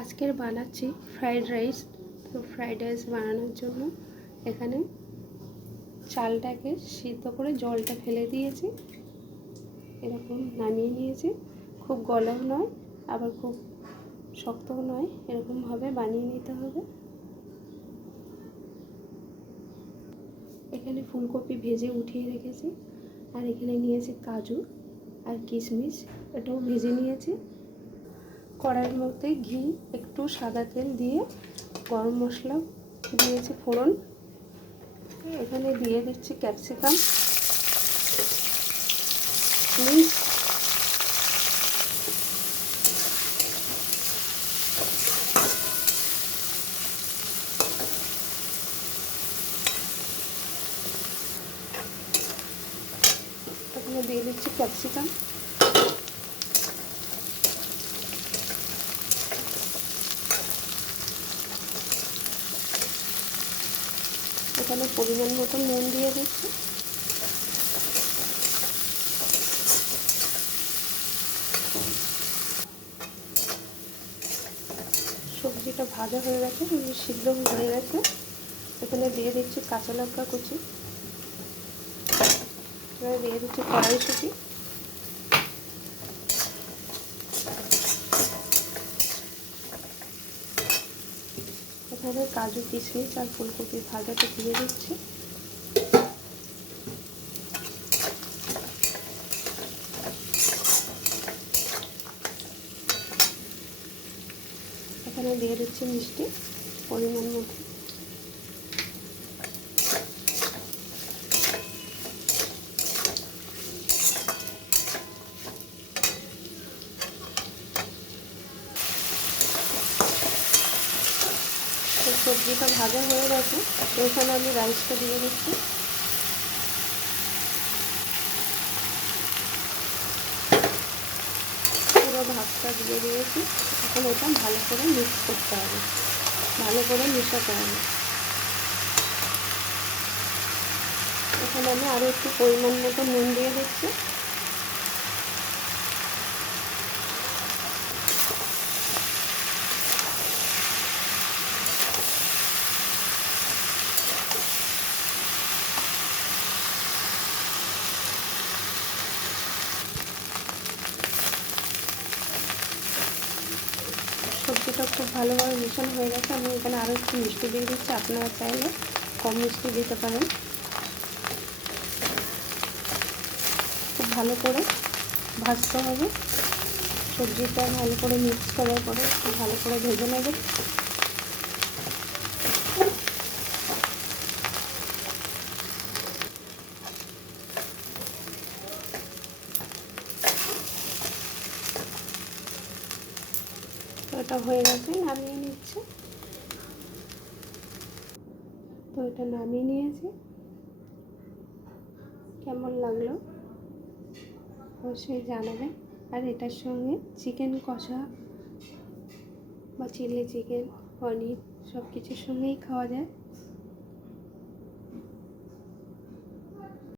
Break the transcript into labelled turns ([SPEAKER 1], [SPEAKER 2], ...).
[SPEAKER 1] আজকের বানাচ্ছি fried rice তো ফ্রাইড রাইস বানানোর জন্য এখানে চালটাকে সিদ্ধ করে জলটা ফেলে দিয়েছি। এরকম নামিয়ে নিয়েছি। খুব গরম নয়, আবার খুব শক্তও নয়। এরকমভাবে বানিয়ে নিতে হবে। এখানে ফুলকপি ভেজে উঠিয়ে রেখেছি। আর এখানে নিয়েছি কাজু আর কিশমিশ। এটাও ভেজে নিয়েছি। কড়াইয়ের মধ্যে ঘি, একটু সাদা তেল দিয়ে গরম মশলা দিয়েছি ফোড়ন। এখানে দিয়ে দিচ্ছি ক্যাপসিকাম। দিয়ে দিচ্ছি ক্যাপসিকাম। এখানে পরিমাণ মতো নুন দিয়ে দিচ্ছি। সবজিটা ভাজা হয়ে গেছে সিদ্ধ হয়ে গেছে। এখানে দিয়ে দিচ্ছি কাঁচা লঙ্কা কুচি। এবার দিয়ে দিচ্ছি কড়াইশুটি। এখানে কাজু কিশমিশ আর ফুলকপি ভাজাটা দিয়ে দিচ্ছি। এখানে দিয়ে দিচ্ছি মিষ্টি পরিমাণ মতো। সবজিটা ভাজা হয়ে গেছে, এখানে আমি রাইসটা দিয়ে দিচ্ছি। পুরো ভাতটা দিয়ে দিয়েছি। এখন এটা ভালো করে মিক্স করতে হবে। ভালো করে মেশাতে হবে। এখানে আমি আরও একটু পরিমাণ মতো নুন দিয়ে দিচ্ছি। সবজিটা খুব ভালোভাবে মিশানো হয়ে গেছে। আমি এখানে আরও একটু মিষ্টি দিয়ে দিচ্ছি। আপনারা চাইলে কম মিষ্টি দিতে পারেন। খুব ভালো করে ভাজতে হবে। সবজিটা ভালো করে মিক্স করার পরে ভালো করে ভেজে নেবেন এটা হয়ে গেছে, নামিয়ে নিচ্ছে। তো এটা নামিয়ে নিয়েছি। কেমন লাগল? অবশ্যই জানাবেন আর এটার সঙ্গে চিকেন কষা বা চিলি চিকেন, পনির সব কিছুর সঙ্গেই খাওয়া যায়।